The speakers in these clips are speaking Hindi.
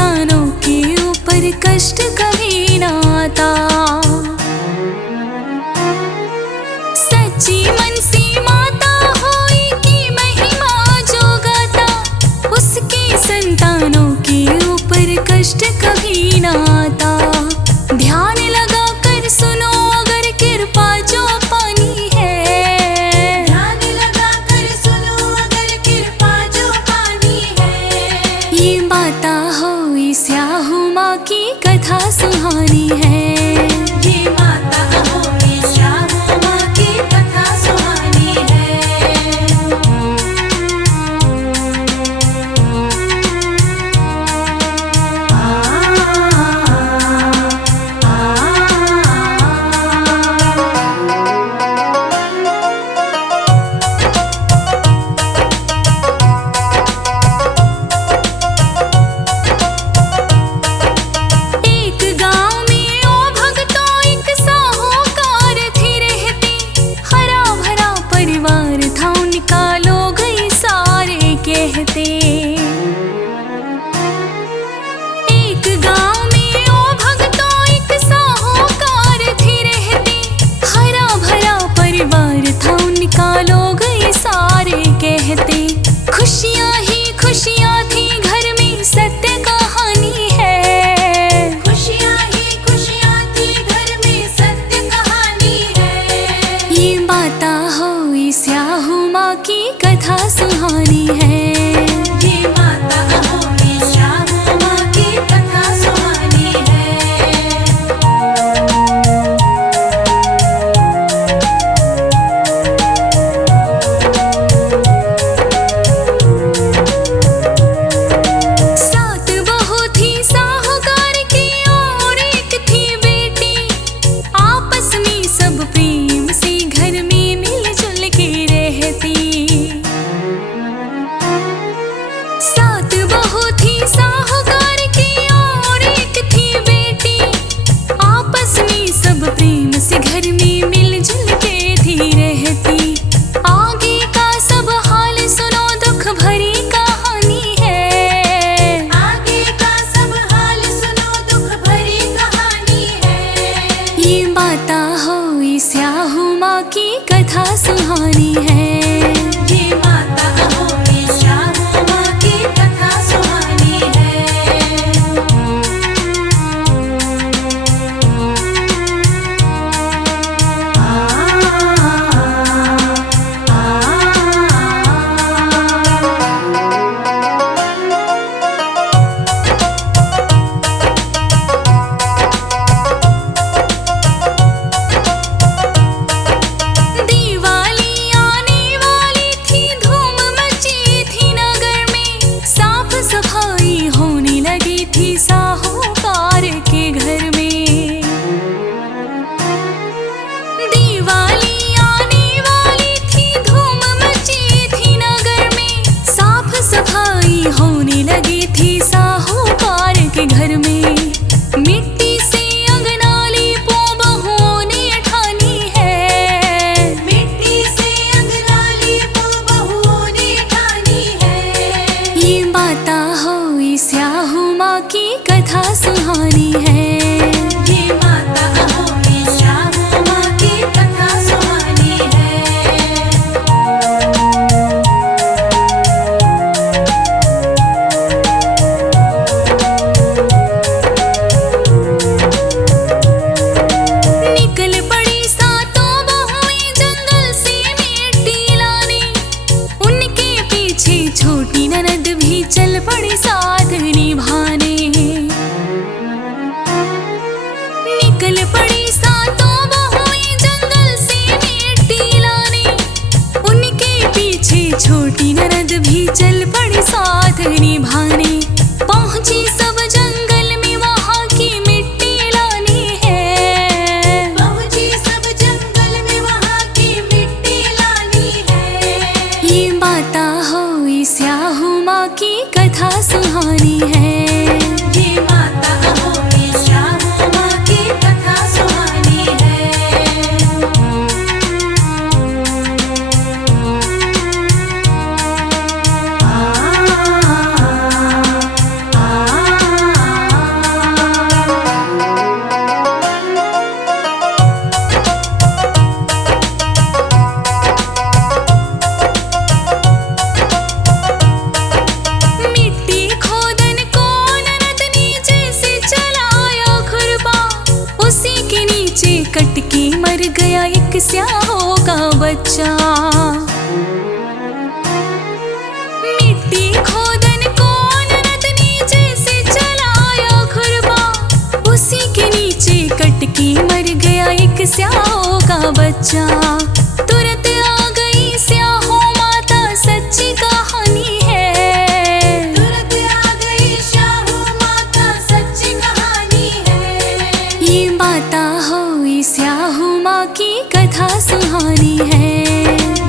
संतानों के ऊपर कष्ट कभी ना आता। सच्ची मन सी माता होई की महिमा जो गाता, उसके संतानों के ऊपर कष्ट कभी ना आता। ध्यान लगा कर सुनो अगर कृपा जो पानी है, ध्यान लगा कर सुनो अगर कृपा जो पानी है। ये माता होई स्याहू माँ की कथा सुहानी है। ये माता होई स्याहू माँ की कथा सुहानी है। एक गांव में ओ भगतों एक साहूकार थी रहती, हरा भरा परिवार था उनका लोग ही सारे कहते। एक गांव में ओ भगतों एक साहूकार थी रहती, हरा भरा परिवार था उनका लोग ही सारे कहते। खुशियाँ ही खुशियाँ थी घर में सत्य कहानी है, खुशियाँ ही खुशियाँ थी घर में सत्य कहानी है। ये माता होई स्याहू माँ की कथा सुहानी है। ये माता होई स्याहू माँ की कथा सुहानी है। सात बहू थी साहूकार की और एक थी बेटी, आपस में सब प्रेम से घर में मिलजुल के रहती। सात बहू थी साहूकार की और एक थी बेटी, आपस में सब प्रेम से घर में मिलजुल के थी रहती। आगे का सब हाल सुनो दुख भरी कहानी है, आगे का सब हाल सुनो दुख भरी कहानी है। ये माता होई स्याहू माँ की कथा सुहानी है। ये माता होई स्याहू माँ की कथा सुहानी है। दिवाली आने वाली थी, धूम मची थी नगर में, साफ सफाई होने लगी थी साहूकार के घर में। दिवाली आने वाली थी, धूम मची थी नगर में, साफ सफाई होने लगी थी साहूकार के घर में। मिट्टी से अंगना लीपो बहुओं ने ठानी है, मिट्टी से अंगना लीपो बहुओं ने ठानी है। ये माता होई स्याहू माँ की कथा सुहानी है। ये माता होई स्याहू माँ की कथा सुहानी है। निकल पड़ी सातों बहुएं जंगल से मिट्टी लाने, उनके पीछे छोटी ननद भी चल पड़ी साथ निभाने। स्याहों का बच्चा। मिट्टी खोदन कौन रतनी जैसे चलाया खुरपा, उसी के नीचे कटकी मर गया एक स्याहों का बच्चा। तुरंत आ गई स्याहों माता, सच्ची कहानी है। तुरंत आ गई स्याहों माता, सच्ची कहानी है। ये माता हुई स्याहों माँ की कथा सुहानी है।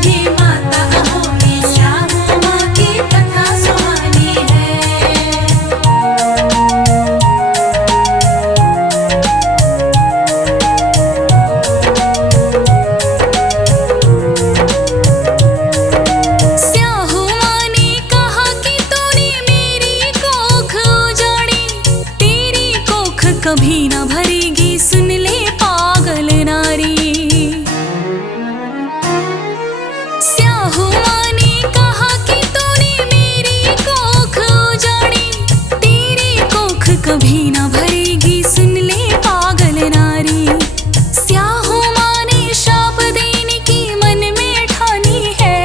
ये माता हुई स्याहों माँ की कथा सुहानी है। स्याहों माँ ने कहा कि तूने मेरी कोख उजाड़ी, तेरी कोख कभी ना भरेगी, सुन ले पागल नारी। स्याहों माँ ने कहा कि तूने मेरी कोख उजाड़ी, तेरी कोख कभी ना भरेगी, सुन ले पागल नारी। स्याहों माँ ने शाप देने की मन में ठानी है।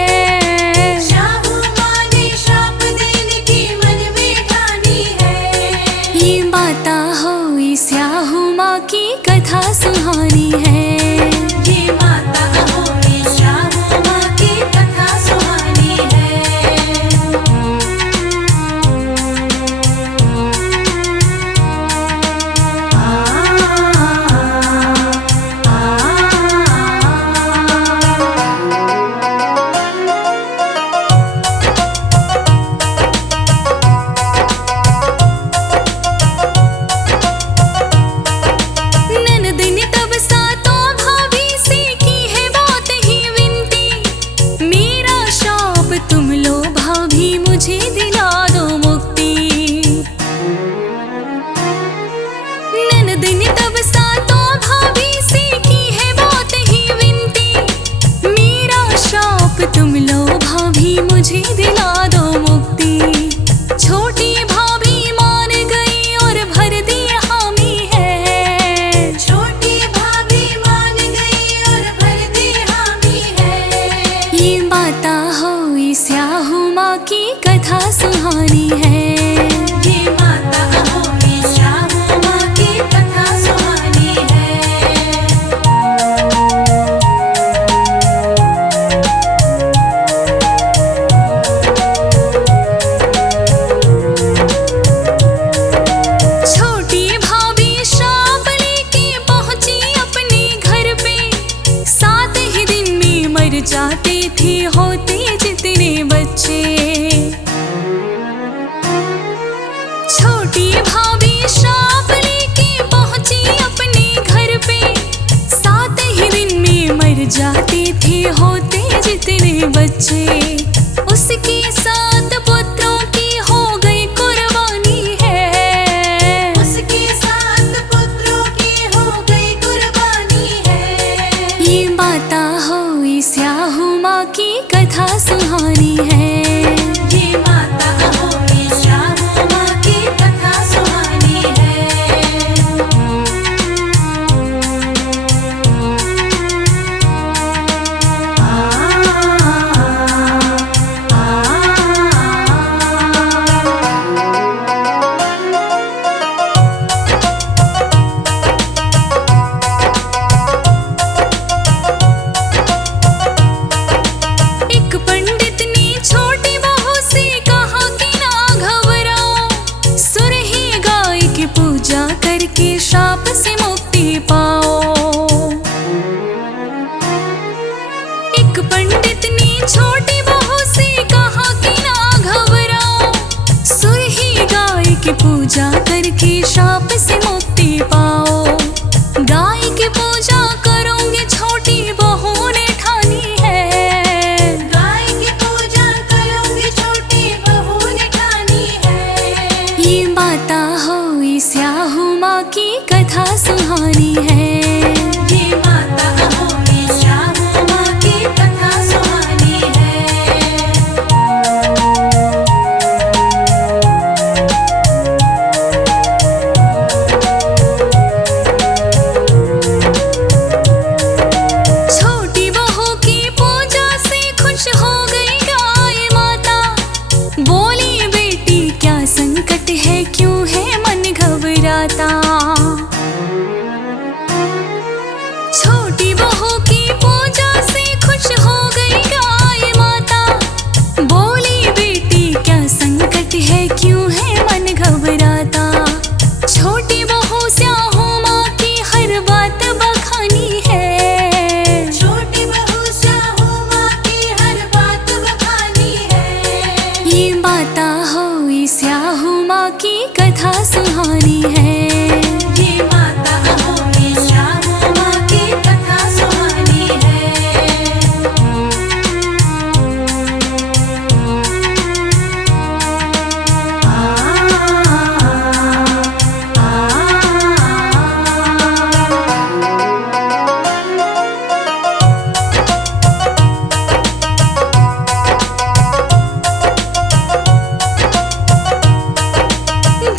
स्याहों माँ ने शाप देने की मन में ठानी है। ये माता हुई स्याहों माँ की कथा सुहानी है। ये माता हुई स्याहों माँ की कथा सुहानी है। ननद ने तब सातों भाभी से की है बहुत ही विनती, मेरा शाप तुम लो भाभी, मुझे दिला दो मुक्ति। ननद ने तब सातों भाभी से की है बहुत ही विनती, मेरा शाप तुम लो भाभी, मुझे दिला दो मुक्ति। छोटी भाभी मान गई और भर दी हामी है। छोटी भाभी मान गई और भर दी हामी है। ये माता हुई स्याहों माँ की कथा सुहानी है। ये माता हुई स्याहों माँ की कथा सुहानी है। छोटी भाभी शाप लेके पहुंची अपने घर पे, 7 ही दिन में मर जाते थे होते जितने बच्चे। छोटी भाभी शाप लेके पहुंची अपने घर पे, 7 ही दिन में मर जाते थे होते जितने बच्चे। उसके 7 पुत्रों की हो गई कुर्बानी है। उसके 7 पुत्रों की हो गई कुर्बानी है। ये माता हुई स्याहों माँ की कथा सुहानी है। ये माता हुई स्याहों माँ की कथा सुहानी है। एक पंडित ने छोटी बहू से कहा कि ना घबराओ, सुरही गाय की पूजा करके शाप से मुक्ति पाओ। एक पंडित ने छोटी बहू से कहा कि ना घबराओ, सुरही गाय की पूजा करके शाप से मुक्ति पाओ। गाय की पूजा करोगे छोटी बहू ने ठानी है। गाय की पूजा करोगे छोटी बहू ने ठानी है। ये माता हुई स्याहों माँ की कथा सुहानी है। ये माता हुई स्याहों माँ की कथा सुहानी है। संकट है क्यों है मन घबराता। छोटी बहू की पूजा से खुश हो गई गाय माता। बोली बेटी क्या संकट है क्यों है मन घबराता। छोटी बहू स्याहू माँ की हर बात बखानी है। छोटी बहू स्याहू माँ की हर बात बखानी है। ये माता हो स्याहू माँ की कथा सुहानी है। ये माता हो स्याहू माँ की कथा सुहानी है।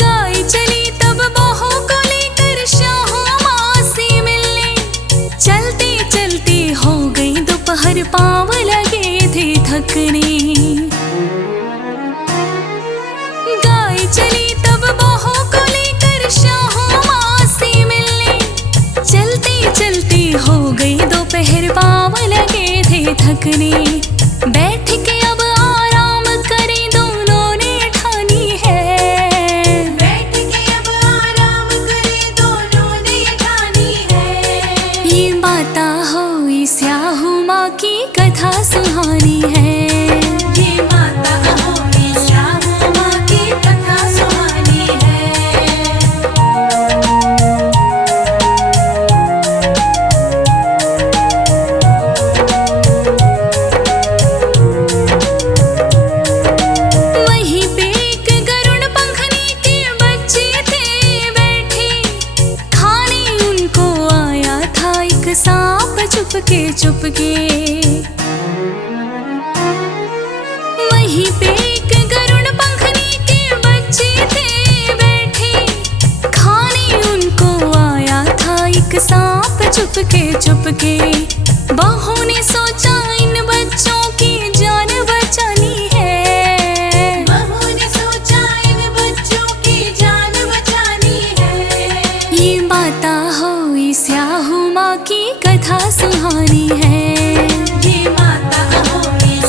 गाय चली तब बहू को लेकर शाहू माँ से मिलने। चलते चलते हो गई दोपहर, पाँव लगे थे थकने। गाय चली तब बहू को लेकर शाहू माँ से मिलने। चलते चलते हो गई दोपहर, पाँव लगे थे थकने। बैठ के अब आराम करें दोनों ने ठानी है। बैठ के अब आराम करे दोनों ने ठानी है। ये माता हो स्याहू माँ की कथा सुहानी है। ये माता हो स्याहू माँ की कथा सुहानी है। वहीं पे एक गरुड़ पंखनी के बच्चे थे बैठे। खाने उनको आया था एक सांप चुपके चुपके। वहीं पे एक गरुड़ पंखनी के बच्चे थे बैठे। खाने उनको आया था एक सांप चुपके चुपके। बहू ने सोचा इन बच्चों की जान बचानी है। बहू ने सोचा इन बच्चों की जान बचानी है। ये माता हो स्याहू माँ की कथा सुहानी है। ये माता हो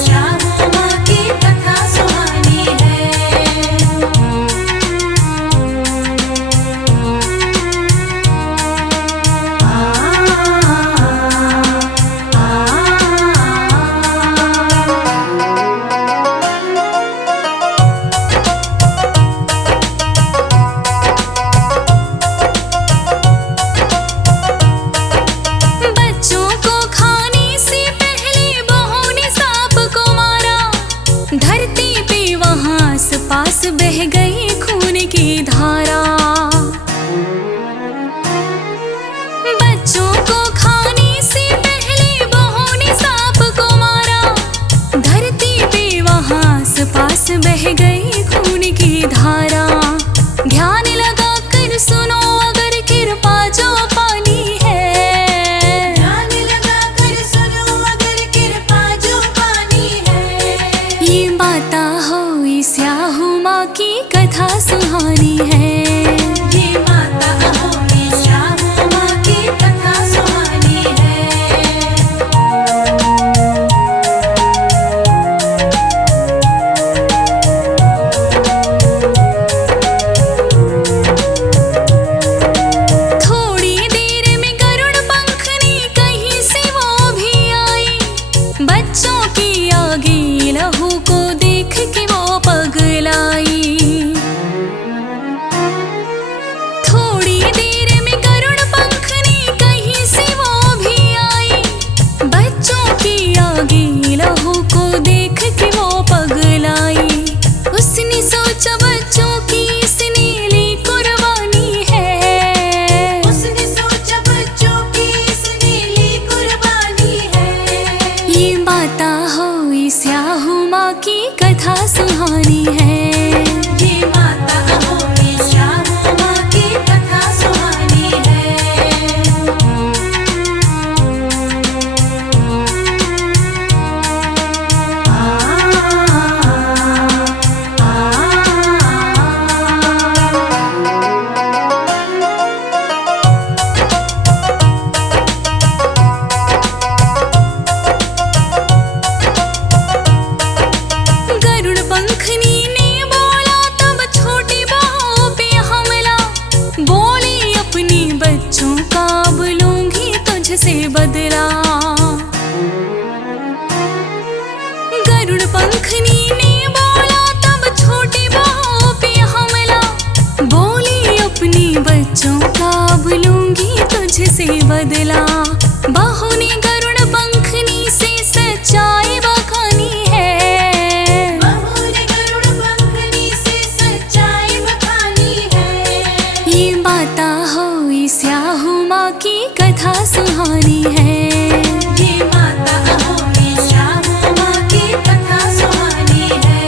स्याहू माँ की कथा सुहानी है। बच्चों का अब लूंगी तुझसे बदला। बहू ने गरुड़ पंखनी से सच्चाई बखानी है, बहू ने गरुड़ पंखनी से सच्चाई बखानी है। ये माता हुई स्याहू माँ की कथा सुहानी है। ये माता हुई स्याहू माँ की कथा सुहानी है।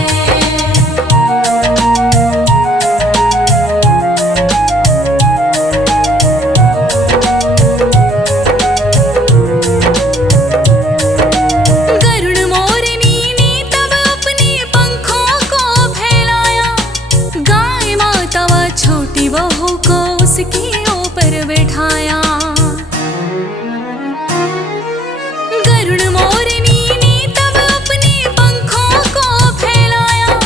गरुड़ मोरनी ने तब अपने पंखों को फैलाया, गाय माता व छोटी बहू को उसके ऊपर बैठाया। गरुड़ मोरनी ने तब अपने पंखों को फैलाया,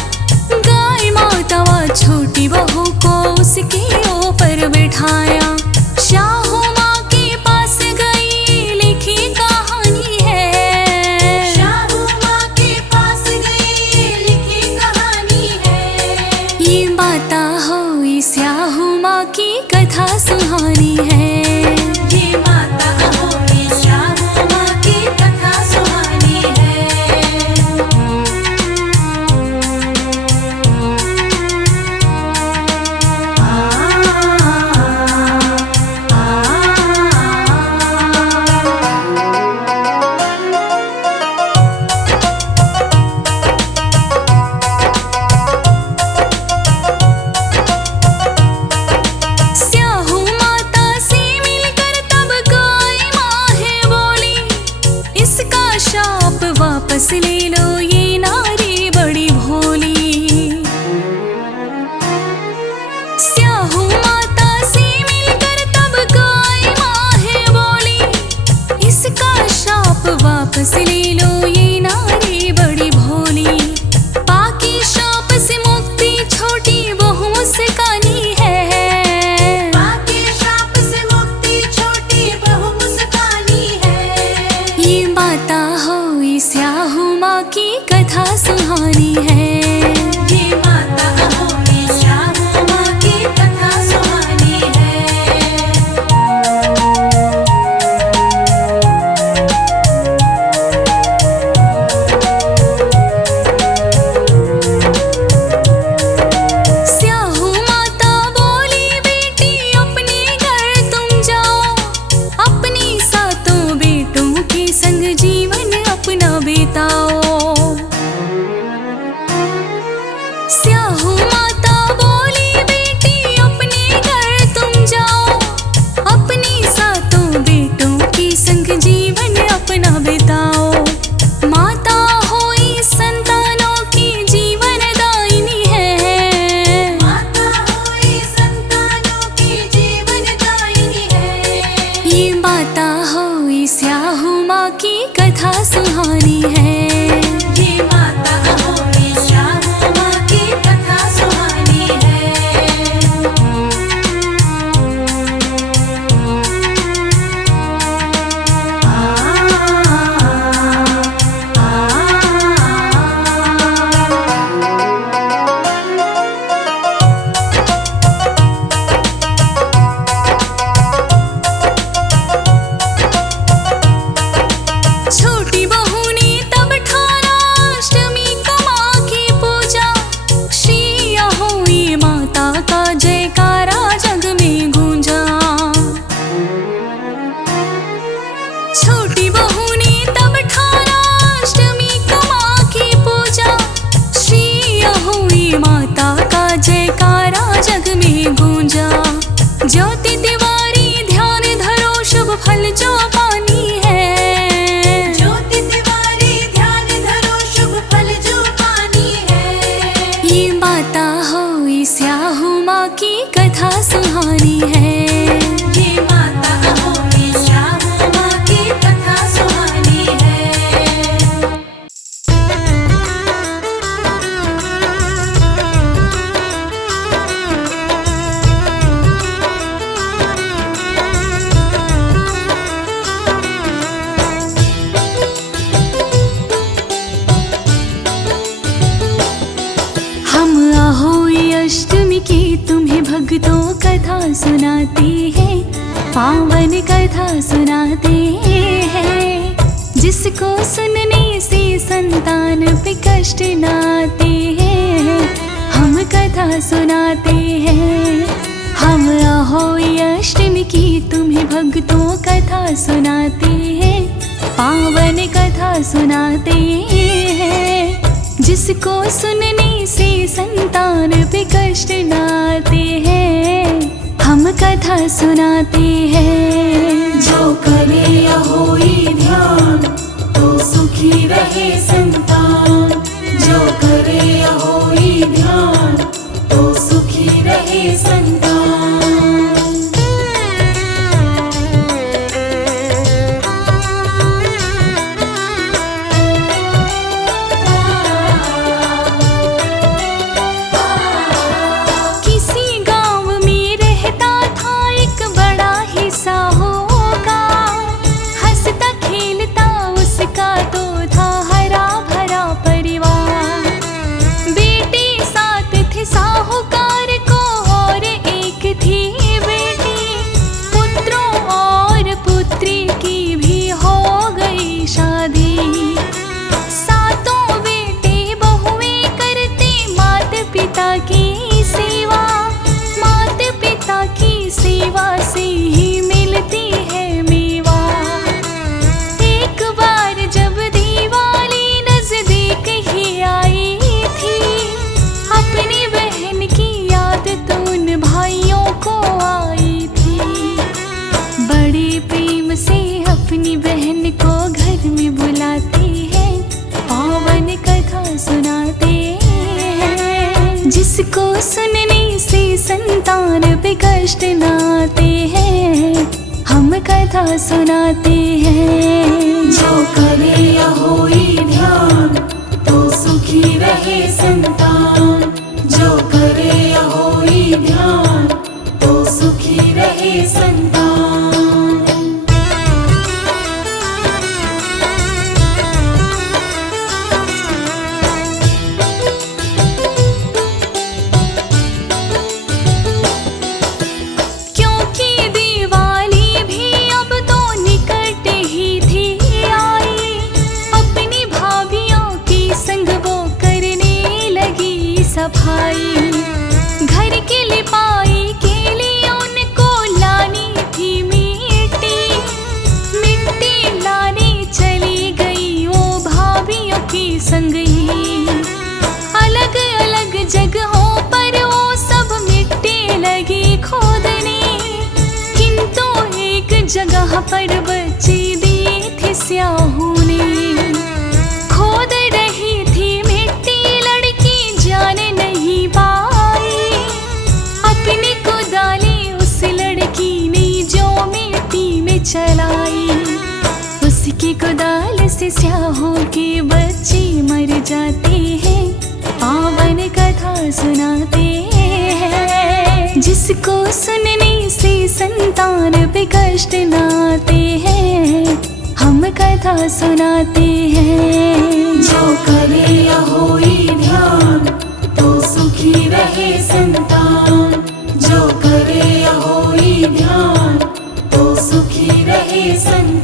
गाय माता व छोटी बहू को उसके ऊपर बैठाया। शाहू माँ के पास गई लिखी कहानी है, शाहू माँ के पास गई लिखी कहानी है। ये माता हुई स्याहू माँ की कथा सुहानी है। ये माता हुई स्याहू माँ की कथा सुहानी है। स्याहू माता से मिलकर तब गाय माँ है बोली, इसका शाप वापस ले लो ये नारी बड़ी भोली। स्याहू माता से मिलकर तब गाय माँ है बोली, इसका शाप वापस ले लो ये नारी बड़ी भोली। पाकी शाप से मुक्ति छोटी बहू मुस्कानी है, बाकी शाप से मुक्ति छोटी बहू मुस्कानी है। ये माता हुई स्याहू माँ की कथा सुहानी है। ये माता हुई स्याहू माँ की कथा सुहानी है। स्याहू माता बोली बेटी अपने घर तुम जाओ, अपनी सातों बेटों के संग जीवन अपना बिताओ। स्याहू माता बोली बेटी अपने घर तुम जाओ, अपनी सातों बेटों के संग जीवन अपना बिताओ। माता हुई संतानों की जीवन दायिनी है, माता हुई संतानों की जीवन दायिनी है। ये माता हुई स्याहू माँ की कथा सुहानी है। ये माता हुई स्याहू माँ की कथा सुहानी है। छोटी बहू ने तब ठाना अष्टमी को माँ की पूजा, श्री हुई माता का जयकारा जग में गूंजा। छोटी बहू ने तब ठाना अष्टमी को माँ की पूजा, श्री हुई माता का जयकारा जग में गूंजा। ज्योति तिवारी ध्यान धरो शुभ फल जो पानी है, ज्योति तिवारी ध्यान धरो शुभ फल जो पानी है। ये माता हुई स्याहू माँ की कथा सुहानी है। ये माता हुई स्याहू माँ की कथा सुहानी है। हम आहोई अष्टमी की तुम्हें भक्तों कथा कथा सुनाते हैं, पावन कथा सुनाते हैं। जिसको सुनने से संतान पे कष्ट न आते हैं, हम कथा सुनाते हैं। हम अहोई अष्टमी की तुम्हें भक्तों कथा सुनाते हैं, पावन कथा सुनाते हैं। जिसको सुनने से संतान पे कष्ट न आते हैं, हम कथा सुनाते हैं। जो करे अहोई ध्यान तो सुखी रहे संतान, जो करे अहोई ध्यान तो सुखी रहे संतान। साहूकार को और एक थी बेटी, पुत्रों और पुत्री की भी हो गई शादी। सातों बेटे बहुएं करते माता पिता की सेवा, माता पिता की सेवा से ही मिलती है मेवा। एक बार जब दिवाली नजदीक ही आई थी, अपनी बहन की याद तो उन भाइयों को आई थी। बड़े प्रेम से अपनी बहन को घर में बुलाते हैं, पावन कथा सुनाते हैं। जिसको सुनने से संतान पे कष्ट न आते हैं, हम कथा सुनाते हैं। जो करे अहोई ध्यान तो सुखी रहे संतान, जो करे अहोई ध्यान तो सुखी रहे संतान। क्योंकि दिवाली भी अब तो निकट ही थी आई, अपनी भाभियों की संग वो करने लगी सफाई। घर की लिपाई के लिए उनको लानी थी मिट्टी, मिट्टी लाने चली गई वो भाभियों की संग ही। अलग अलग जगहों पर वो सब मिट्टी लगी खोदने, किंतु एक जगह पर बच्ची दी थी स्याहू ने। खोद रही थी मिट्टी लड़की जान नहीं पाई, अपनी कुदाली उस लड़की ने जो मिट्टी में चलाई। उसकी कुदाल से स्याहों की बच्ची मर जाती है, पावन कथा सुनाते हैं। जिसको सुनने से संतान पे कष्ट न आते हैं, हम कथा सुनाते हैं। जो करे अहोई ध्यान तो सुखी रहे संतान, जो करे अहोई ध्यान तो सुखी रहे संतान।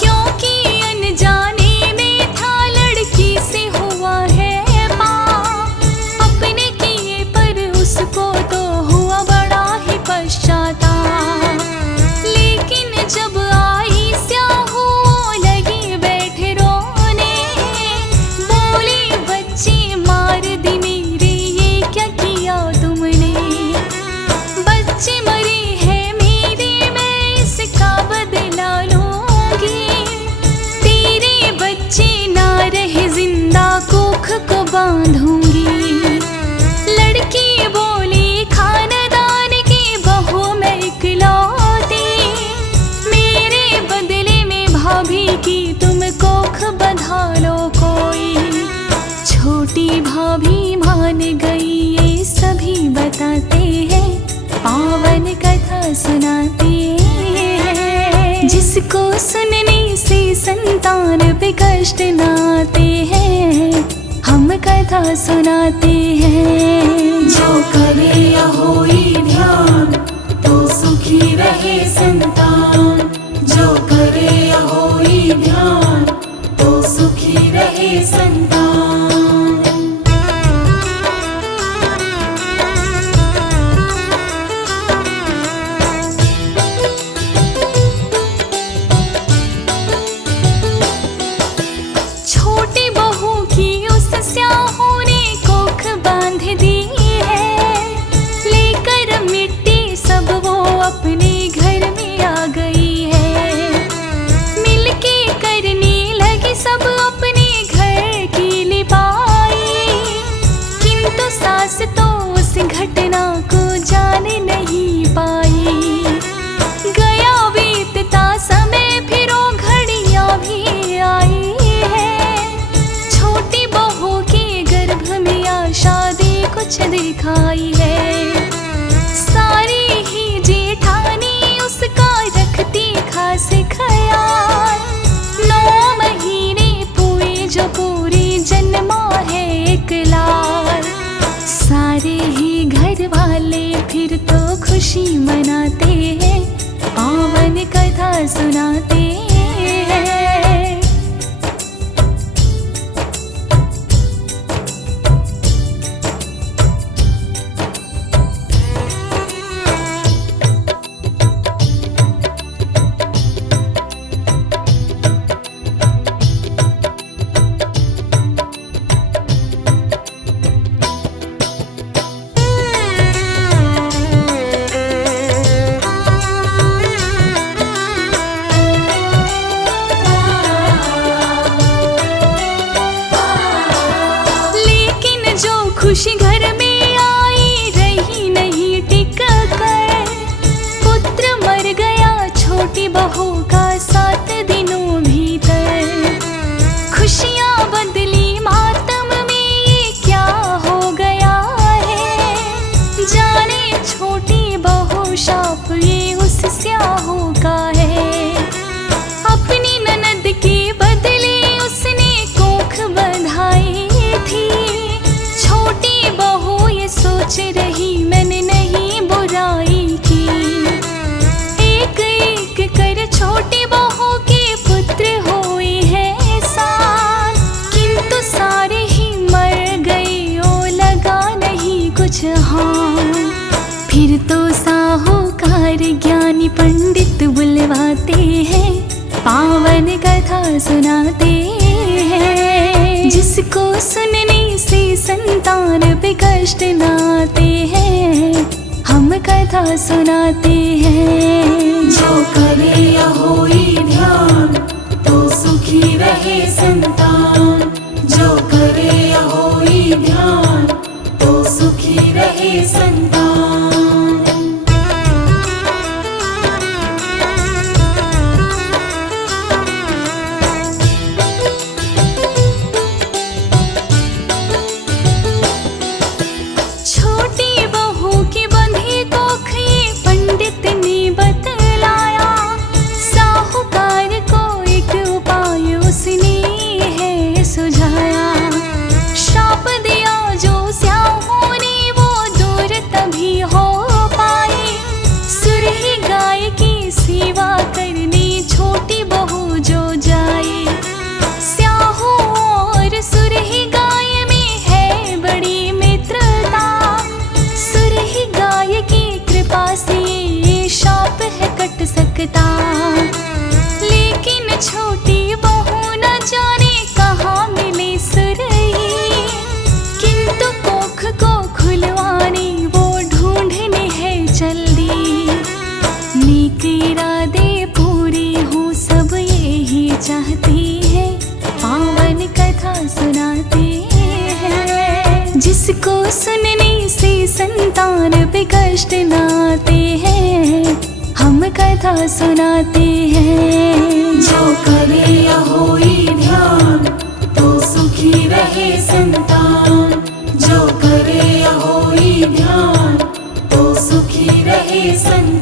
क्योंकि अनजाने में था लड़की से हुआ है पाप, अपने किए पर उसको तो हुआ बड़ा ही पश्चाताप। लेकिन जब आई स्याहू लगी बैठे रोने, बोली बच्ची मार दी मेरे, ये क्या किया तुमने। बच्ची मरी है मेरी, मैं इसका बदला लूंगी। तेरे बच्चे ना रहे जिंदा, कोख को बांधूंगी। लड़की बोली खानदान की बहू मैं इकलौती, मेरे बदले में भाभी की तुम कोख बंधा लो कोई। छोटी भाभी मान गई ये सभी बताते हैं, पावन कथा सुनाते भी कष्ट नाते हैं, हम कथा सुनाते हैं। जो करे होई ध्यान तो सुखी रहे संतान, जो करे होई ध्यान तो सुखी रहे संतान। छोटी बहू की उस स्याहों ने कोख बांध दी है, लेकर मिट्टी सब वो अपने घर में आ गई है। मिलके करने लगी सब अपने घर की लिपाई, किंतु सास तो उस घटना को जान नहीं पाई। गया बीतता समय फिर वो घड़ियां भी आई है, छोटी बहू के गर्भ में आशा दे कुछ दिखाई है। सारी ही जेठानी उसका रखती खास ख्याल, 9 महीने पूरे जो पूरी जन्मा है एक लाल। सारे ही घर वाले फिर तो खुशी मनाते हैं, पावन कथा सुनाते हैं। खुशी घर में आई रही नहीं टिक कर, पुत्र मर गया छोटी बहू का 7 दिनों भीतर। खुशियाँ बदली मातम में ये क्या हो गया है, जाने छोटी बहू शाप ये उस स्याहों का है। अपनी ननद के बदले उसने कोख बंधाई थी, छोटी बहू ये सोच रही मैंने नहीं बुराई की। एक एक कर छोटी बहू के पुत्र हुए हैं साथ, किंतु सारे ही मर गए ओ लगा नहीं कुछ हाथ। फिर तो साहूकार ज्ञानी पंडित बुलवाते हैं, पावन कथा सुनाते हैं। जिसको सुनने से संतान पे कष्ट नाते हैं, हम कथा सुनाते हैं। जो करे होई ध्यान तो सुखी रहे संतान, जो करे होई ध्यान तो सुखी रहे संतान। छोटी बहू की बंधी कोख ये पंडित ने बतलाया, साहूकार को एक उपाय उसने है सुझाया। श्राप दिया जो स्याहों ने वो दूर तभी हो पाई, सुरही गाय की सेवा करने छोटी बहू जो जाए। स्याहों और सुरही गाय में है बड़ी मित्रता, सुरही गाय की कृपा से ये शाप है कट सकता। लेकिन छोटी बहू न जाने कहाँ मिले सुरही, किंतु कोख को खुलवाने वो ढूंढने है जल्दी। नेक इरादे पूरे हो सब यही चाहती है, पावन कथा सुनाते हैं। जिसको सुनने से संतान पे कष्ट नाते हैं, हम कथा सुनाते हैं। जो करे होई ध्यान तो सुखी रहे संतान, जो करे होई ध्यान तो सुखी रहे संतान।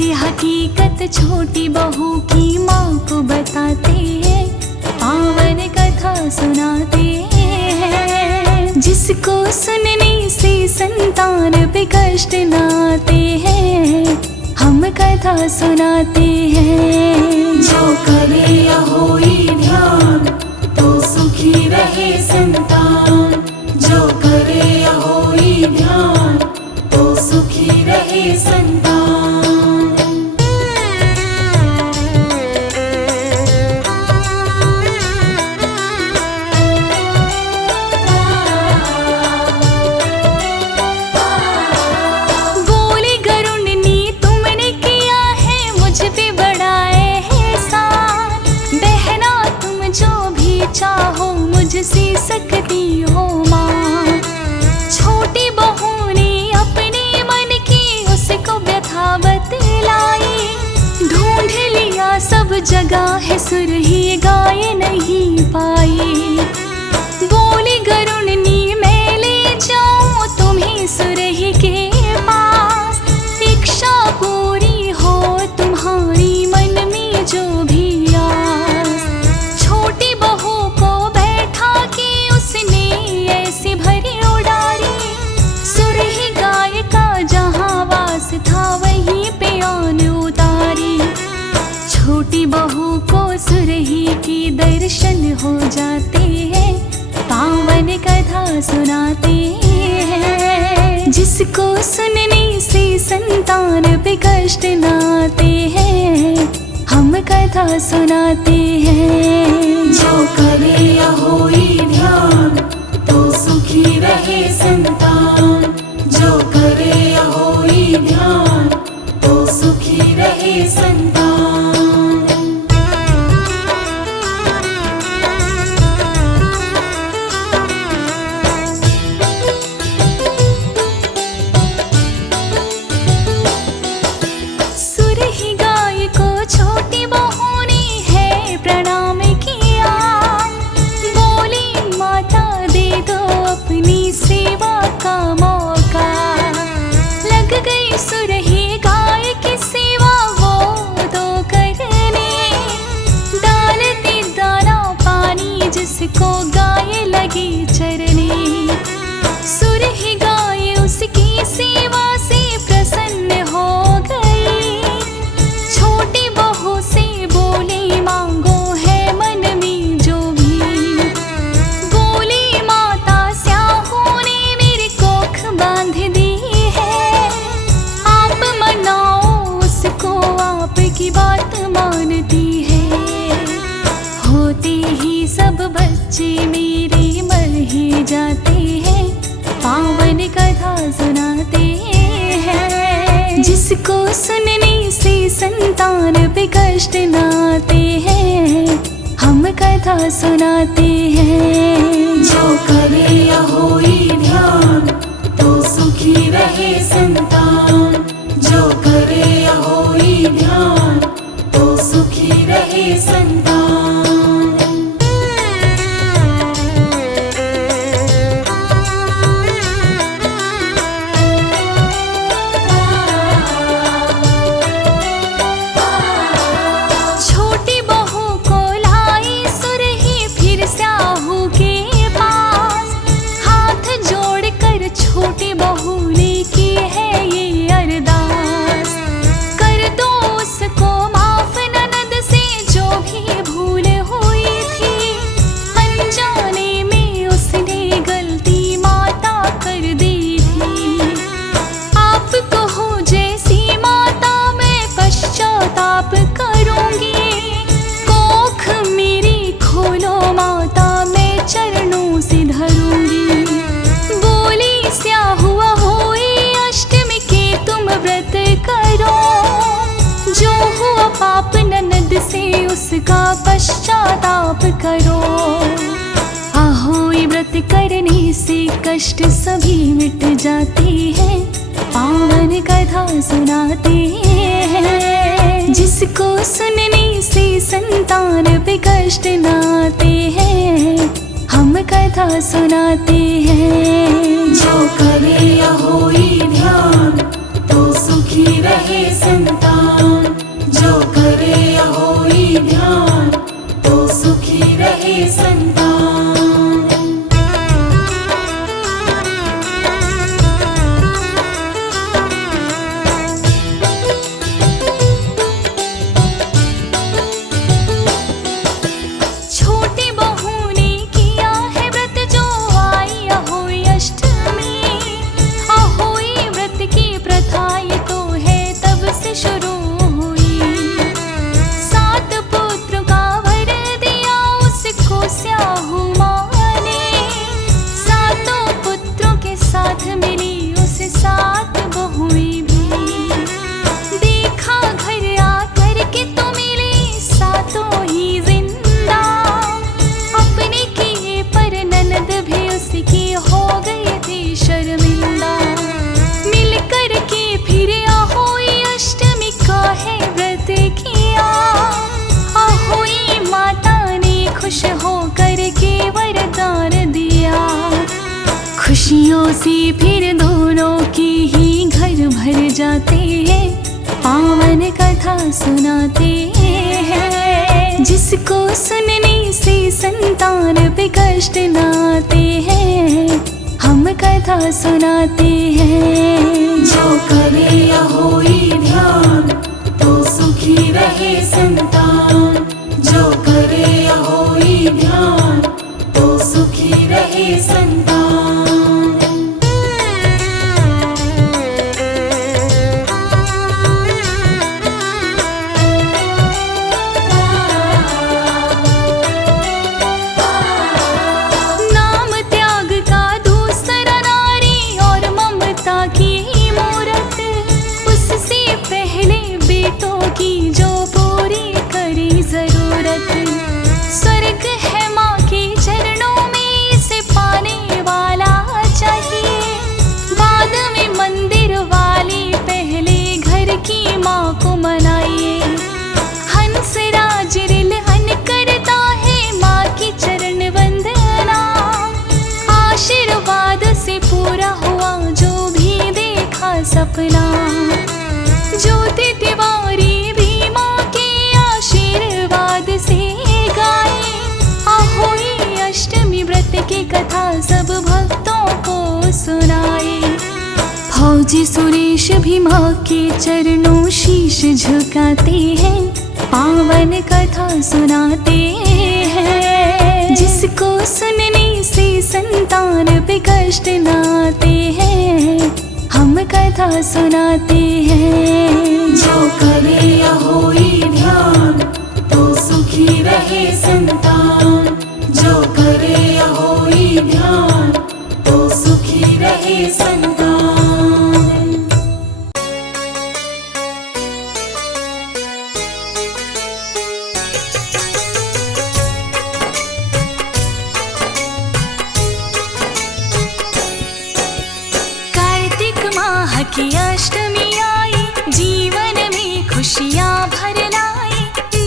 सच्ची हकीकत छोटी बहू की माँ को बताते हैं, पावन कथा सुनाते हैं। जिसको सुनने से संतान पे कष्ट न आते हैं, हम कथा सुनाते हैं। जो करे या होई ध्यान तो सुखी रहे संतान, जो करे या होई ध्यान तो सुखी रहे संतान। बोली गरुड़नी तुमने किया है मुझ पे बड़ा एहसान, बहना तुम जो भी चाहो मुझसे सकती हो माँ। छोटी बहू ने अपने मन की उसको व्यथा बतलाई, ढूंढ लिया सब जगह है सुरही गाय नहीं पाई। बोली गरुड़नी मैं ले जाऊं तुम्हें सुरही के पास, इच्छा पूरी हो तुम्हारी मन में जो भी आस। छोटी बहू को बैठा के उसने ऐसी भरी उड़ारी, सुरही गाय का जहाँ वास था वहीं पे आन उतारी। छोटी बहू को सुरही की दर्शन हो जाते हैं, पावन कथा सुनाते हैं। जिसको सुनने से संतान पे कष्ट न आते हैं, हम कथा सुनाते हैं। जो करे या होई ध्यान तो सुखी रहे संतान, जो करे या होई ध्यान तो सुखी रहे संतान। सुरही गाय को छोटी बहू ने है प्रणाम किया, बोली माता दे दो अपनी सेवा का मौका। लग गई सुरही गाय की सेवा वो तो करने, डालती दाना पानी जिसको गाय लगी चरने। सुरही गाय उसकी सेवा से प्रसन्न हो गई, छोटी बहू से बोली मांगो है मन में जो भी। बोली माता स्याहू ने मेरी कोख बांध दी है, आप मनाओ उसको आपकी बात मानती है। होते ही सब बच्चे मेरे मर ही जाते हैं, पावन कथा सुनाते हैं। जिसको सुनने से संतान पे कष्ट न आते हैं, हम कथा सुनाते हैं। जो करे या होई ध्यान तो सुखी रहे संतान, जो करे या होई ध्यान तो सुखी रहे संतान। छोटी बहू को लाई सुरही फिर स्याहू के पास, हाथ जोड़कर छोटी बहू ने की है ये अरदास। कर दो उसको माफ ननद से जो भी भूल हुई थी, अनजाने में उसने गलती माता कर दी थी। आप कहो जैसी माता मैं पश्चाताप करूंगी, कोख मेरी खोलो माता मैं चरणों से धरूंगी। बोली स्याहू होई अष्टमी के तुम व्रत करो, जो हुआ पाप ननद से उसका पश्चाताप करो। अहोई व्रत करने से कष्ट सभी मिट जाते हैं, पावन कथा सुनाते हैं। जिसको सुनने से संतान पे कष्ट न आते हैं, हम कथा सुनाते हैं। जो करे या होई ध्यान तो सुखी रहे संतान, सुनाते हैं। जिसको सुनने से संतान पे कष्ट न आते हैं, हम कथा सुनाते हैं। जो करे अहोई ध्यान तो सुखी रहे संतान। जो करे अहोई ध्यान तो सुखी रहे संतान। नाम त्याग का दूसरा नारी और ममता की मूरत, उससे पहले बेटों की जो पूरी करी जरूरत। स्वर्ग है माँ के चरणों में, इसे पाने वाला चाहिए। बाद में मंदिर वाले पहले घर की माँ को मनाइए। हंस राज रिलहन करता है माँ की चरण वंदना। आशीर्वाद से पूरा हुआ जो भी देखा सपना। ज्योति तिवारी भी माँ के आशीर्वाद से गाए। अहोई अष्टमी व्रत की कथा सब भक्तों को सुनाए। फौजी सुरेश भी माँ के चरणों शीश झुकाते हैं, पावन कथा सुनाते हैं। जिसको सुनने से संतान पे कष्ट न आते हैं, हम कथा सुनाते हैं। जो करे अहोई ध्यान तो सुखी रहे संतान। जो करे अहोई ध्यान तो सुखी रहे संतान। कार्तिक माह की अष्टमी आई, जीवन में खुशियाँ भर लाई।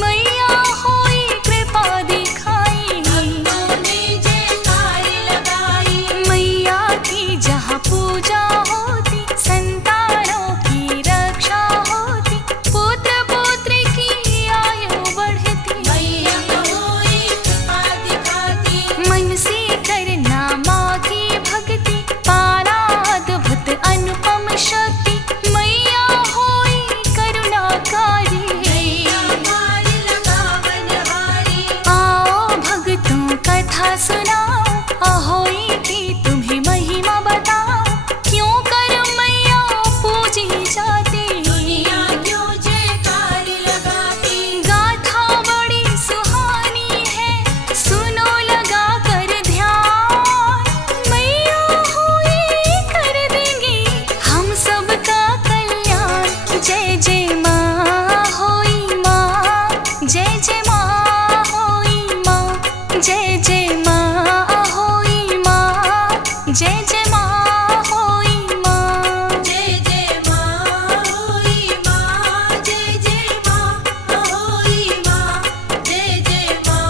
मैया होई कृपा दिखाई, मैया की जहाँ पूजा होती, संतानों की रक्षा होती। पुत्र पुत्री की आयु बढ़ती, मन से करना माँ की भक्ति। पाना अद्भुत अनुपम शक्ति, मैया होई करुणाकारी। आओ भक्तों कथा सुनाओ, अहोई की तुम्हें महिमा बताओ। क्यों कर मैया पूजी जाती, गाथा बड़ी सुहानी है, सुनो लगा कर ध्यान। मैया होई कर देंगी हम सबका कल्याण। जय जय माँ होई माँ, जय जय माँ होई माँ, जय जय माँ होई माँ, जय जय माँ होई माँ। जय जय माँ होई माँ, जय जय माँ होई माँ, जय जय माँ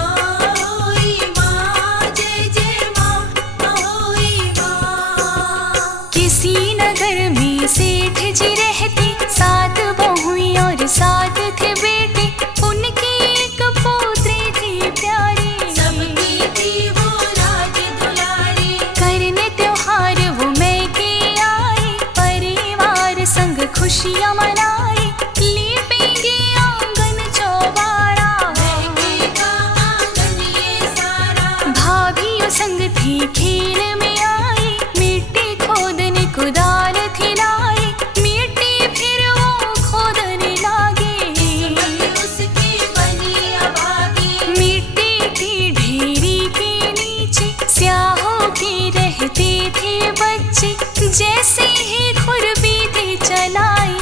होई माँ, जय जय माँ होई माँ। किसी नगर में सेठ जी रहते, 7 बहुएं और 7 थे बेटे। उनकी एक पुत्री थी प्यारी, सबकी थी वो राज दुलारी। करने त्योहार वो मैके आई, परिवार संग खुशियाँ मनाई। लीपेंगे आंगन चौबारा, महकेगा आंगन ये सारा। भाभियों संग थी खेल में आई। मिट्टी खोदने कुदाल थी लाई, मिट्टी फिर वो खोदने लागे। उसकी बनी अभागी, मिट्टी की ढेरी के नीचे स्याहों के रहते थे बच्चे। जैसे ही खुरपी थी चलाई,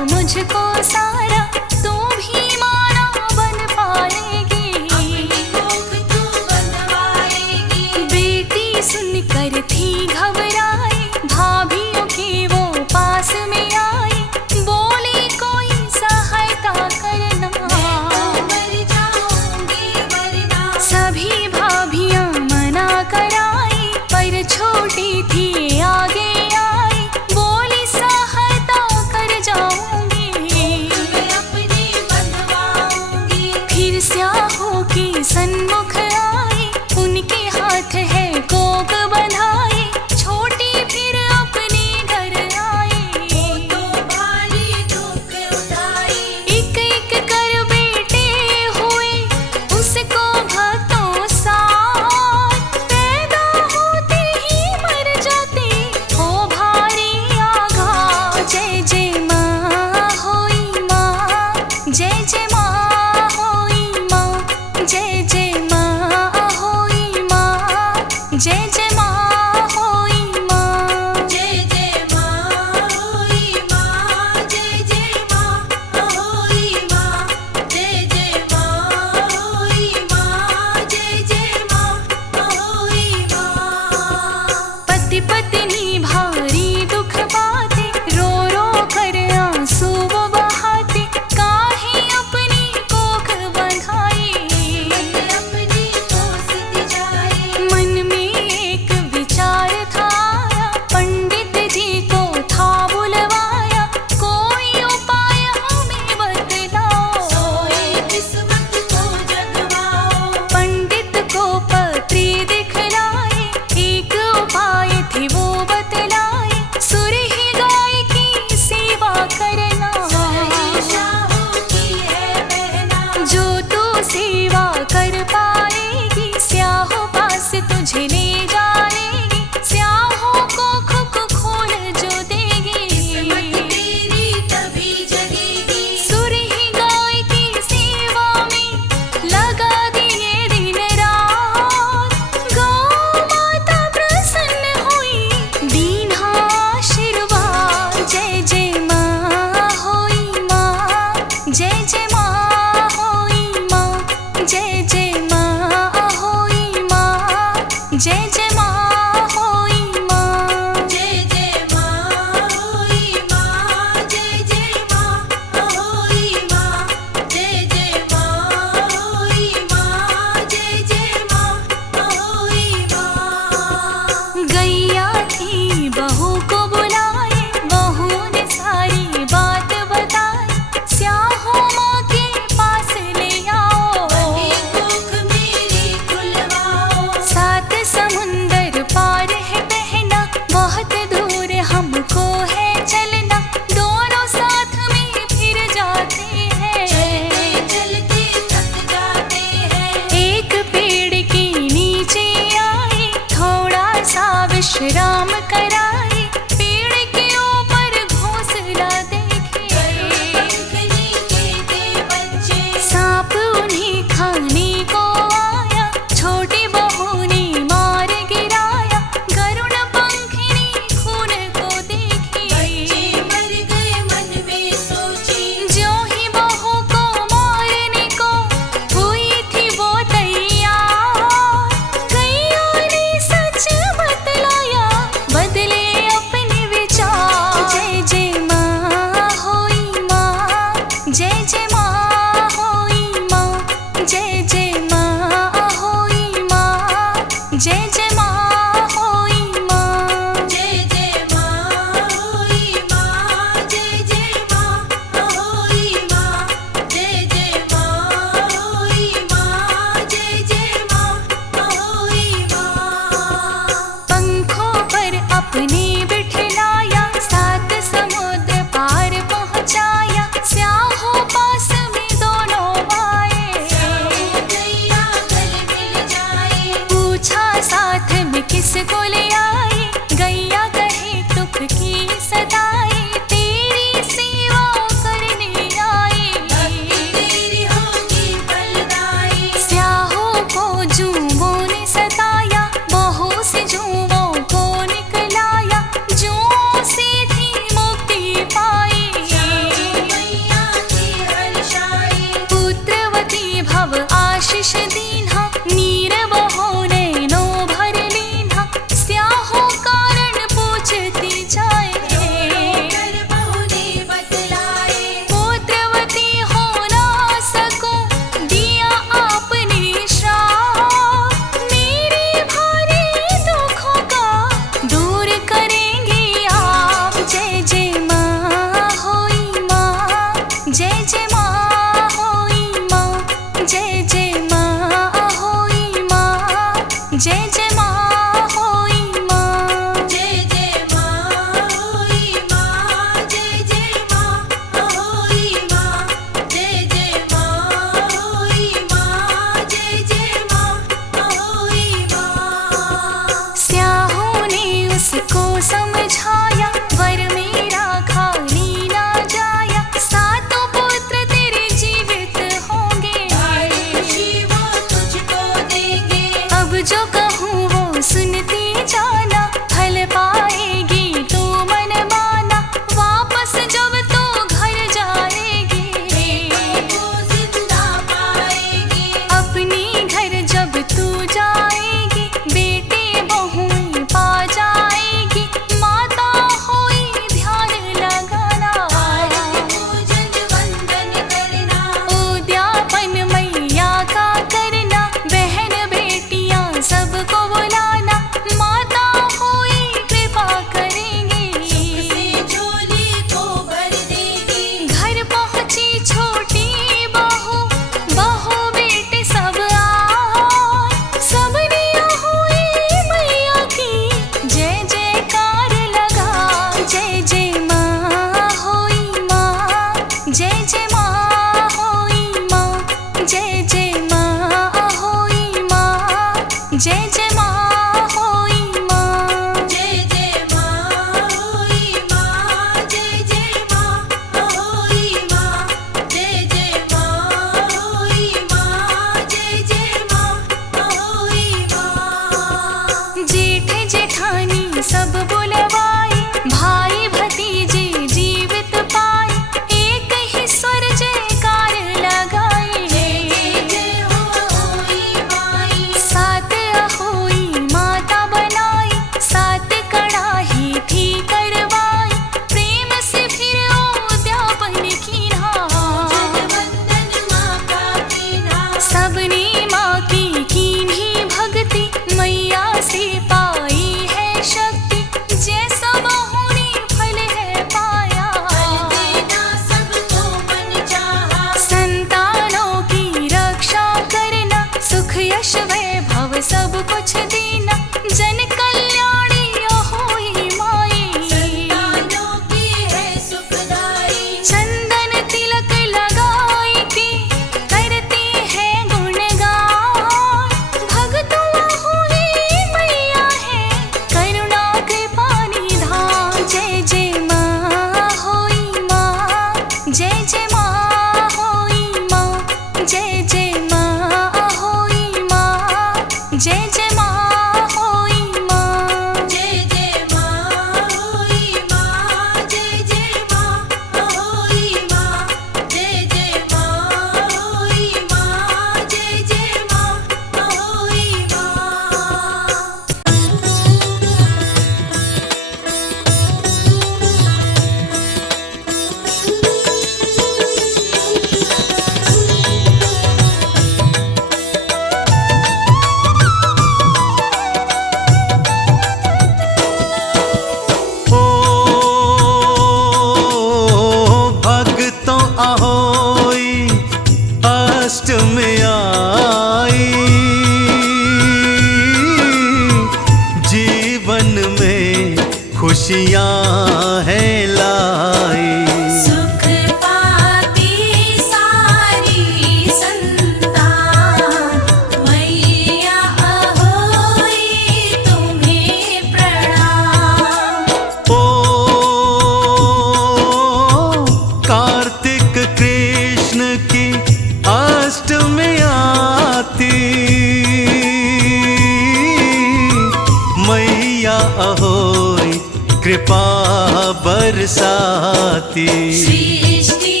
बरसाती। सृष्टि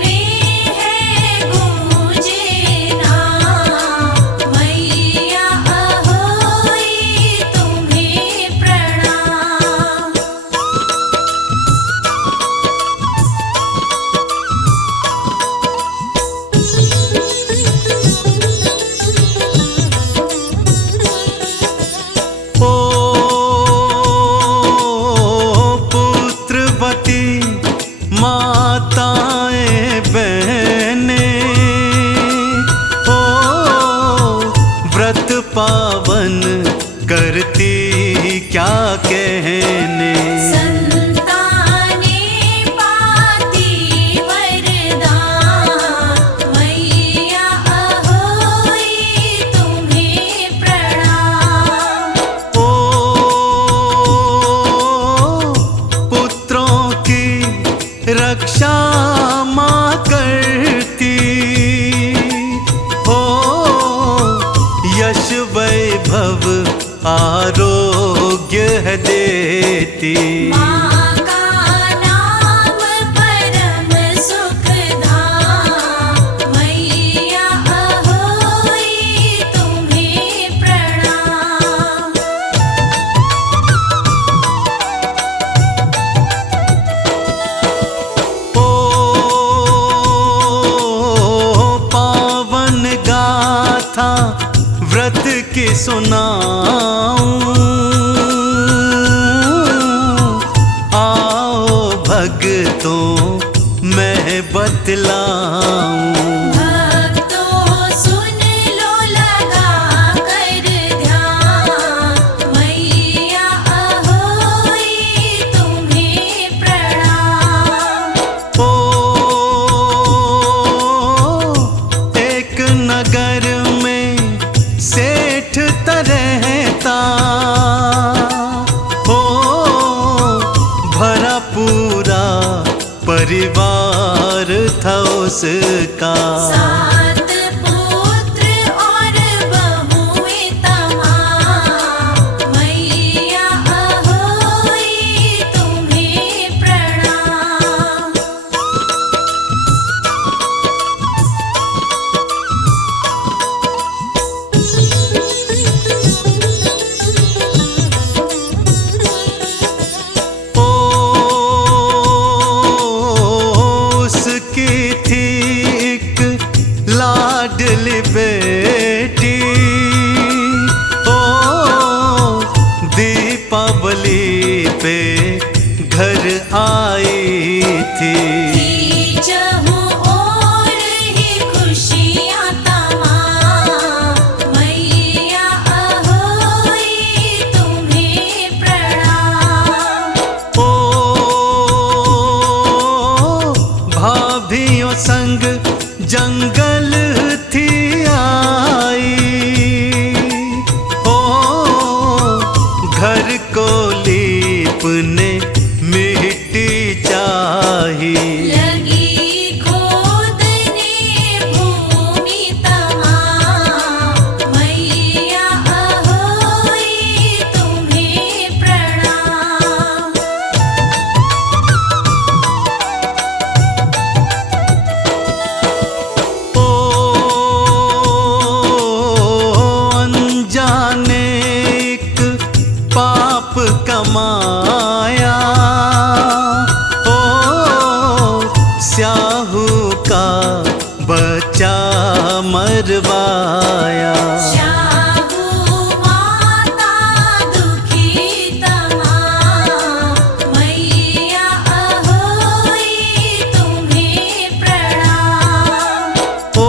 में है गूंजे नाम, मैया अहोई तुम्हें प्रणाम। ओ पुत्रवती माताएं बहनें, ओ व्रत पावन करती क्या कहने। संताने पाती वरदान, मैया अहोई तुम्हें प्रणाम। ओ पुत्रों की रक्षा माँ करती, ओ यश वैभव आरोग्य है देती। माँ का नाम परम सुखधाम, मैया अहोई तुम्हें प्रणाम। ओ पावन गाथा व्रत की सुनाऊं, आओ भक्तों मैं बतलाऊं। भक्तों सुन लो लगा कर ध्यान, मैया अहोई तुम्हें प्रणाम। ओ एक नगर में सेठ रहता, ओ भरा पूरा परिवार था उसका। 7 पुत्र और बहुएं तमाम, मैया अहोई तुम्हें प्रणाम। ओ उसकी थी एक लाडली बेटी, ओ दीपावली पे घर आई थी। चहु और ही खुशियाँ तमाम, मैया अहोई तुम्हें प्रणाम। ओ भाभियों संग जंगल थी आई, ओ घर को लीपने मिट्टी चाही। लगी खोदने भूमि तमाम, मैया अहोई तुम्हें प्रणाम। ओ अनजाने एक पाप कमाया, ओ स्याहू का बच्चा मरवाया। शाहू माता दुखी तमाम, मैया अहोई तुम्हें प्रणाम। ओ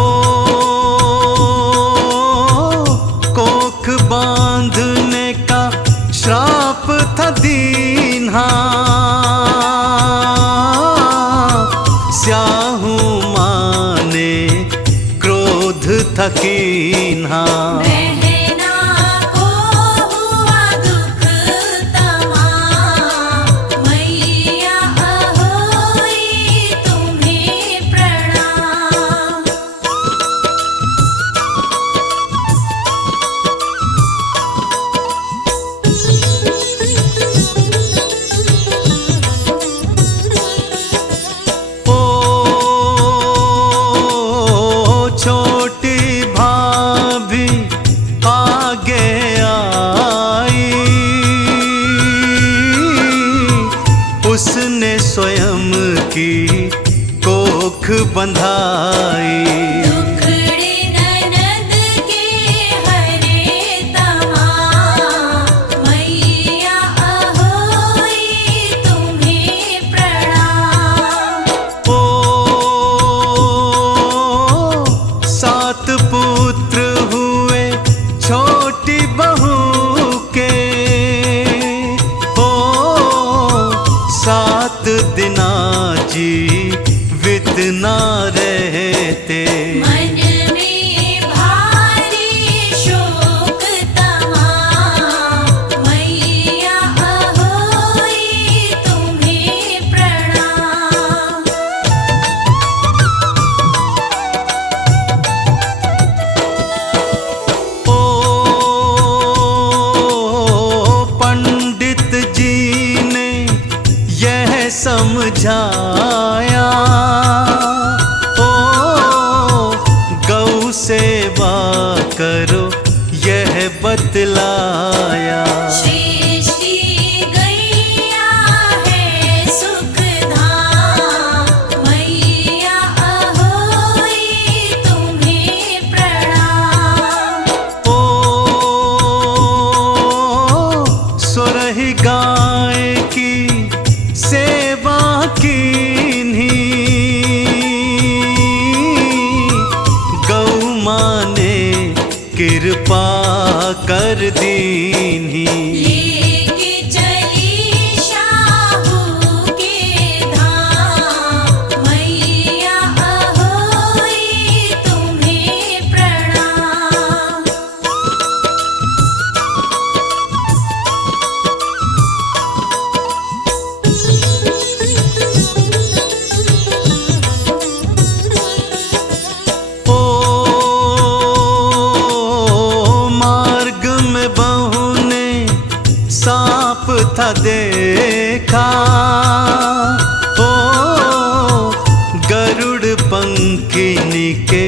कोख बांधने का श्राप था दीन्हा, स्याहू माने क्रोध था कीन्हा। बहना को हुआ दुख तमाम, मैया अहोई तुम्हें प्रणाम। की कोख बंधाई। दुखड़े ननद के हरे तमाम, मैया अहोई तुम्हें प्रणाम। ओ सात पुत्र हुए छोटी बहू के, ओ सात दिना जीवित ना रहते। मन में भारी शोक तमाम, मैया अहोई तुम्हें प्रणाम। ओ पंडित जी ने यह समझाया, ओ गौ सेवा करो यह बतलाया। सृष्टि गैया है सुखधाम, मैया अहोई तुम्हें प्रणाम। ओ सोरही गाय की सेवा कीन्ही, गौ माँ ने कृपा कर दीन्ही। लेके चली शाहू के धाम, मैया अहोई तुम्हें प्रणाम। ओ मार्ग में बहू ने सांप था देखा, ओ गरुड़ पंखिनी के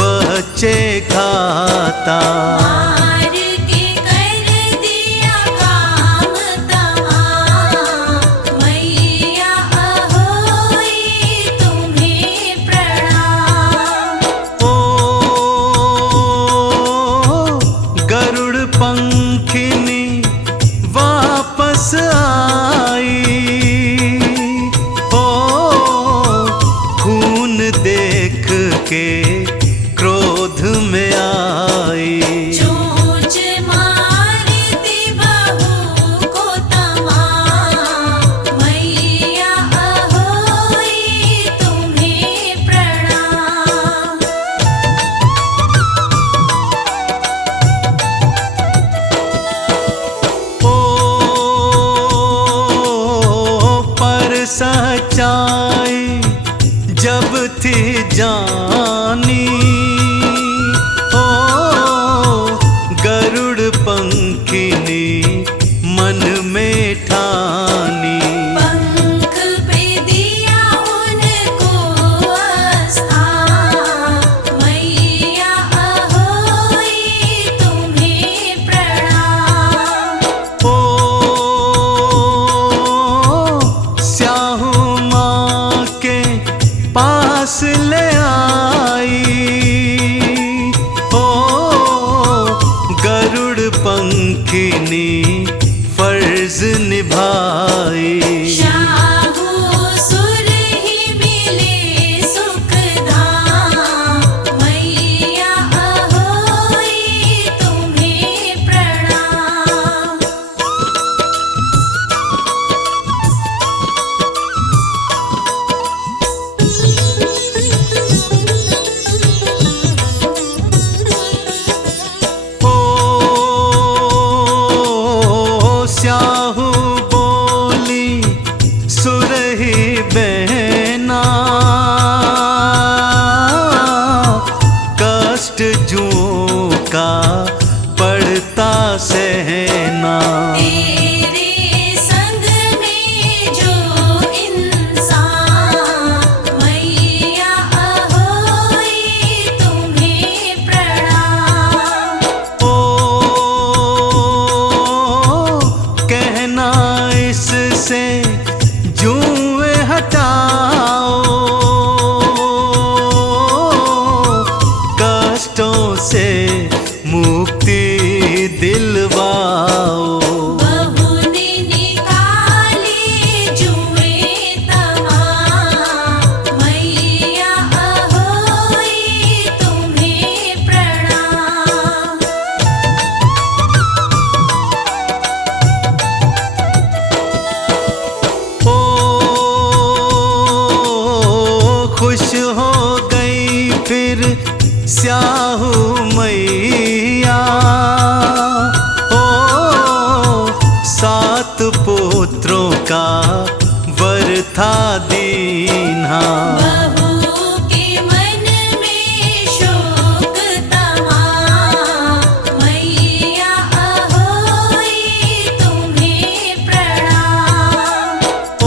बच्चे खाता। मार के कर दिया काम तमाम, मैया अहोई तुम्हें प्रणाम। ओ गरुड़ पंखिनी वापस आई, ओ खून देख के क्रोध में आई। चोंच मारती बहू को तमाम, मैया अहोई तुम्हें प्रणाम। ओ पर सच्चाई जब थी जानी, ओ गरुड़ पंखिनी मन में ठानी। पंख पे दिया उनको स्थान, मैया अहोई तुम्हें प्रणाम। ओ स्याहू माँ के पास ले आई, ओ गरुड़ पंखिनी फर्ज निभाई। शाहू सुर ही मिले सुखधाम, मैया अहोई तुम्हें प्रणाम। ओ खुश हो गई फिर स्याहू मैया। ओ 7 पुत्रों का वर था दीन्हा। बहू के मन में शोक तमाम, मैया अहोई तुम्हें प्रणाम। ओ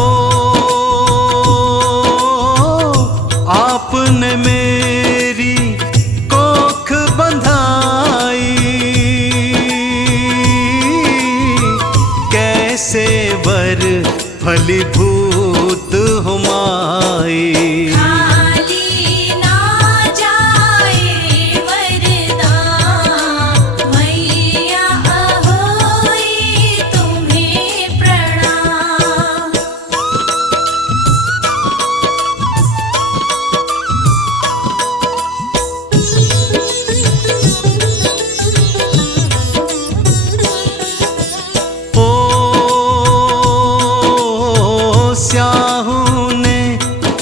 आपने मेरी कोख बंधाई, कैसे वर फलीभूत हो माई। खाली ना जाए वरदान, मैया अहोई तुम्हें प्रणाम। ओ स्याहू ने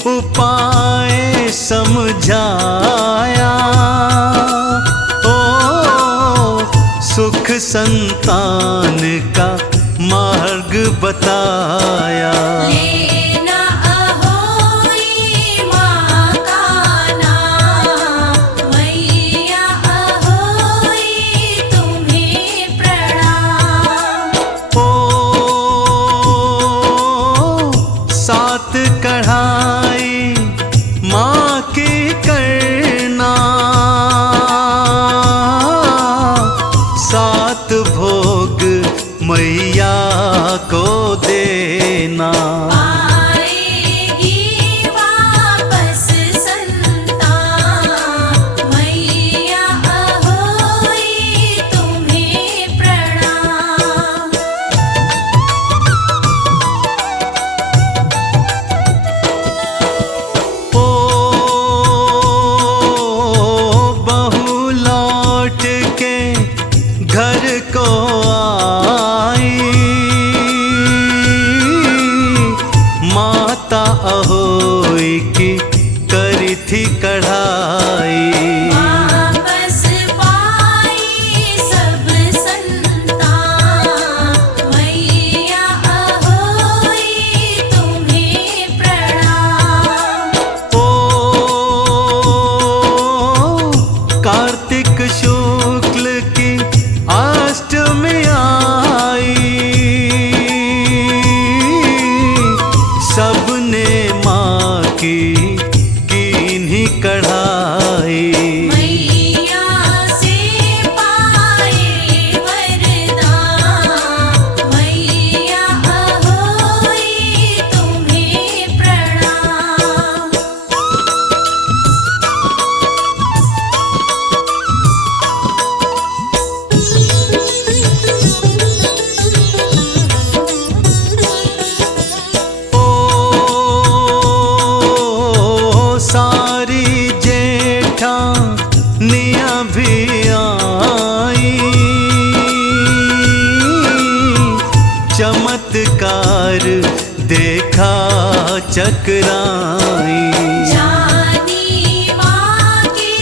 उपाय समझाया, ओ सुख संतान का मार्ग बताया। लेना अहोई माँ का नाम, मैया अहोई तुम्हें प्रणाम। ओ 7 कढ़ाई माँ की करना, 7 भोग मैया को देना। आएगी वापस संतान, मैया अहोई तुम्हें प्रणाम। ओ बहू लौट के घर को आई, माता अहोई की करी थी कढ़ाई। वापस पाई सब संतान, मैया अहोई तुम्हें प्रणाम। ओ कार्तिक शुक्ल की अष्टमी आई, सबने माँ की कीन्ही कढ़ाई। मैया से पाए वरदान, मैया अहोई तुम्हें प्रणाम। ओ सारी जेठानियाँ भी आई, चमत्कार देखा चकराई। जानी माँ की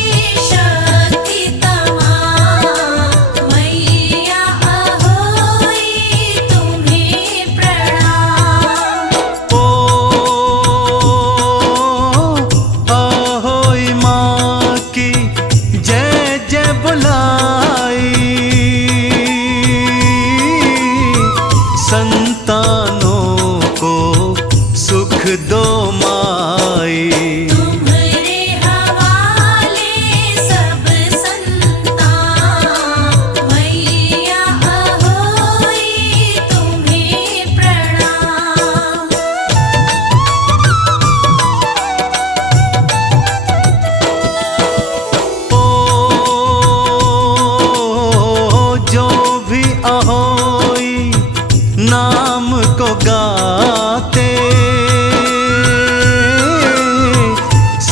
शक्ति तमाम, मैया अहोई तुम्हें प्रणाम। ओ अहोई माँ की जय जय बुलाई, संतानों को सुख दो माई। तुम्हारे हवाले सब संतान, मैया अहोई तुम्हें प्रणाम। ओ जो भी अहोई नाम को गाते,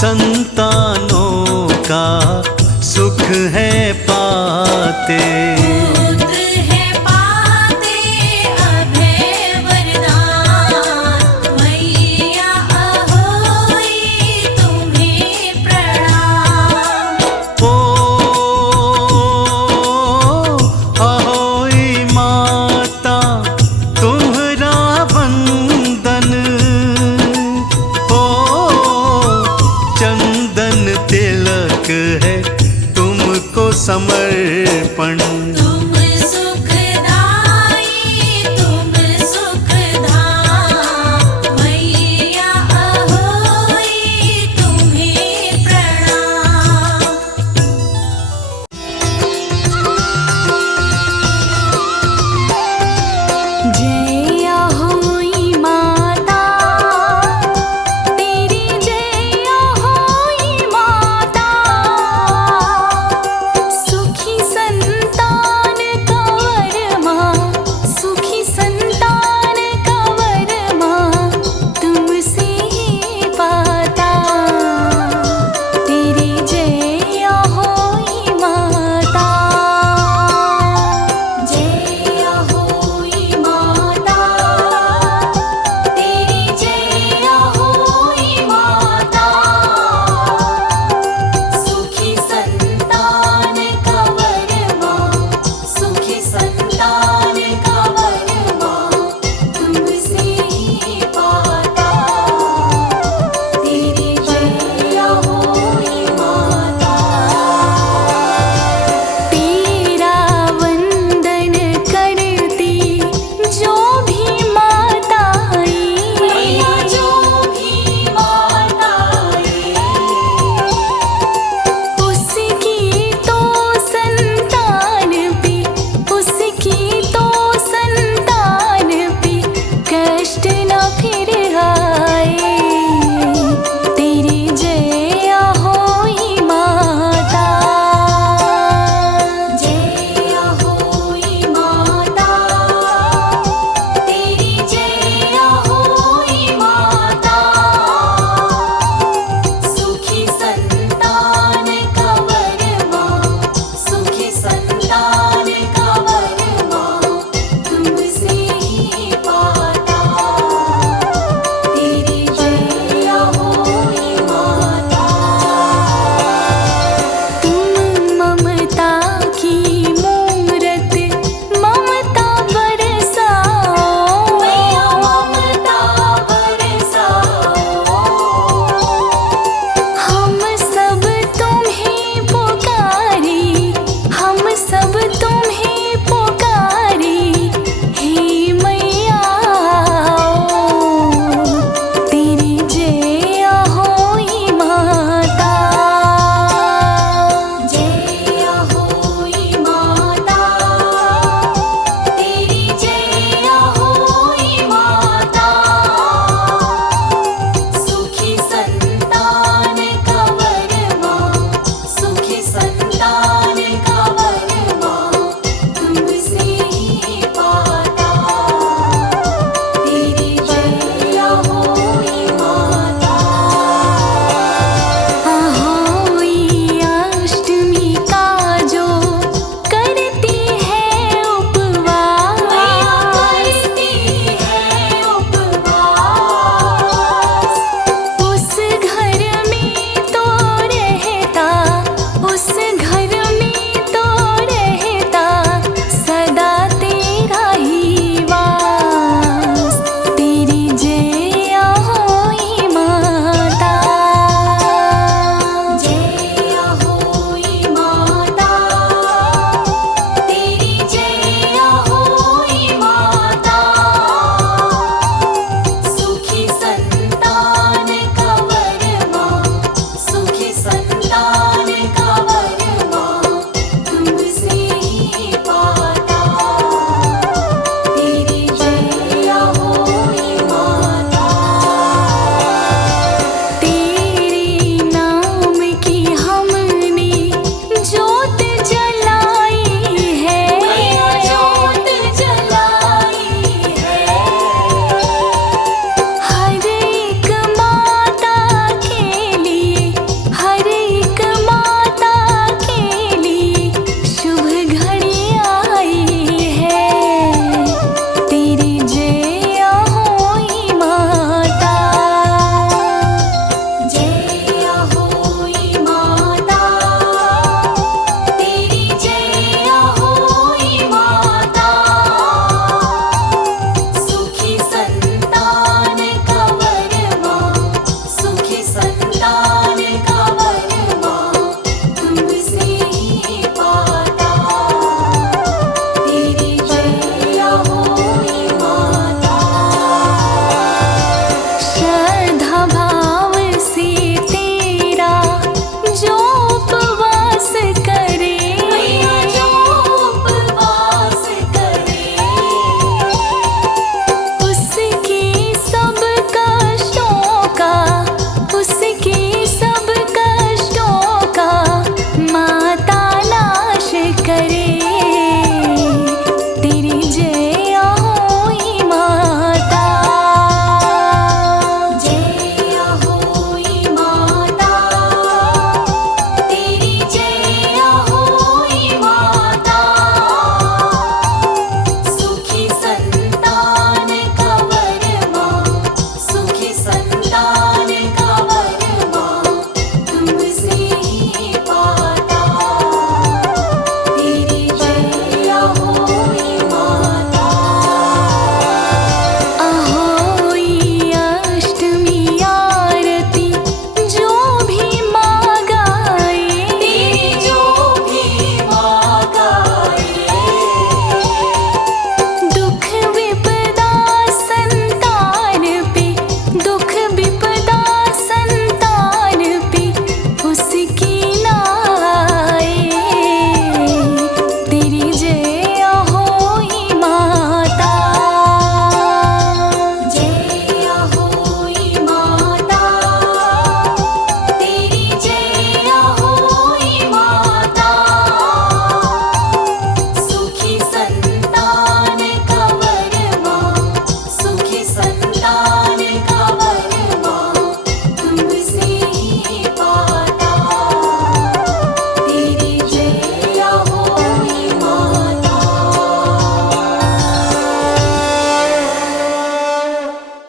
संतानों का सुख है पाते। पुत्र है पाते अभय वरदान, मैया अहोई तुम्हें समर्पण